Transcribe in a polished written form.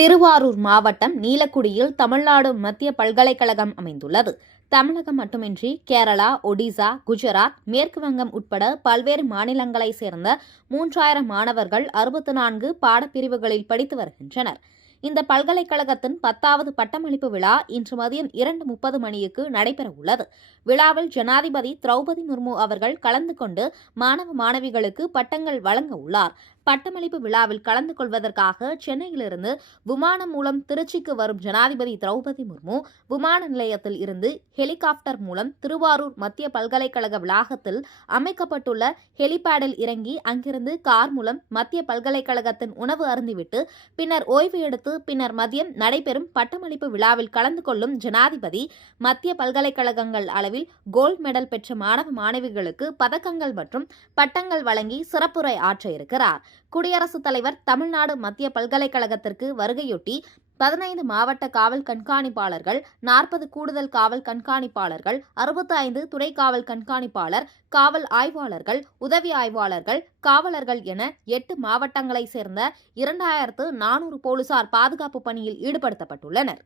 திருவாரூர் மாவட்டம் நீலக்குடியில் தமிழ்நாடு மத்திய பல்கலைக்கழகம் அமைந்துள்ளது. தமிழகம் மட்டுமின்றி கேரளா, ஒடிசா, குஜராத், மேற்கு வங்கம் உட்பட பல்வேறு மாநிலங்களைச் சேர்ந்த 3000 மாணவர்கள் 64 பாடப்பிரிவுகளில் படித்து வருகின்றனர். இந்த பல்கலைக்கழகத்தின் 10வது பட்டமளிப்பு விழா இன்று மதியம் 2:30 மணிக்கு நடைபெறவுள்ளது. விழாவில் ஜனாதிபதி திரௌபதி முர்மு அவர்கள் கலந்து கொண்டு மாணவ மாணவிகளுக்கு பட்டங்கள் வழங்க உள்ளார். பட்டமளிப்பு விழாவில் கலந்து கொள்வதற்காக சென்னையிலிருந்து விமானம் மூலம் திருச்சிக்கு வரும் ஜனாதிபதி திரௌபதி முர்மு விமான நிலையத்தில் இருந்து ஹெலிகாப்டர் மூலம் திருவாரூர் மத்திய பல்கலைக்கழக வளாகத்தில் அமைக்கப்பட்டுள்ள ஹெலிபேடில் இறங்கி அங்கிருந்து கார் மூலம் மத்திய பல்கலைக்கழகத்தின் உணவு அருந்திவிட்டு பின்னர் ஓய்வு எடுத்து பின்னர் மதியம் நடைபெறும் பட்டமளிப்பு விழாவில் கலந்து கொள்ளும் ஜனாதிபதி மத்திய பல்கலைக்கழகங்கள் அளவில் கோல்டு மெடல் பெற்ற மாணவ மாணவிகளுக்கு பதக்கங்கள் மற்றும் பட்டங்கள் வழங்கி சிறப்புரை ஆற்ற இருக்கிறார். குடியரசுத் தலைவர் தமிழ்நாடு மத்திய பல்கலைக்கழகத்திற்கு வருகையொட்டி 15 மாவட்ட காவல் கண்காணிப்பாளர்கள், 40 கூடுதல் காவல் கண்காணிப்பாளர்கள், 65 துணை காவல் கண்காணிப்பாளர், காவல் ஆய்வாளர்கள், உதவி ஆய்வாளர்கள், காவலர்கள் என 8 மாவட்டங்களைச் சேர்ந்த 2400 போலீசார் பாதுகாப்பு பணியில் ஈடுபடுத்தப்பட்டுள்ளனர்.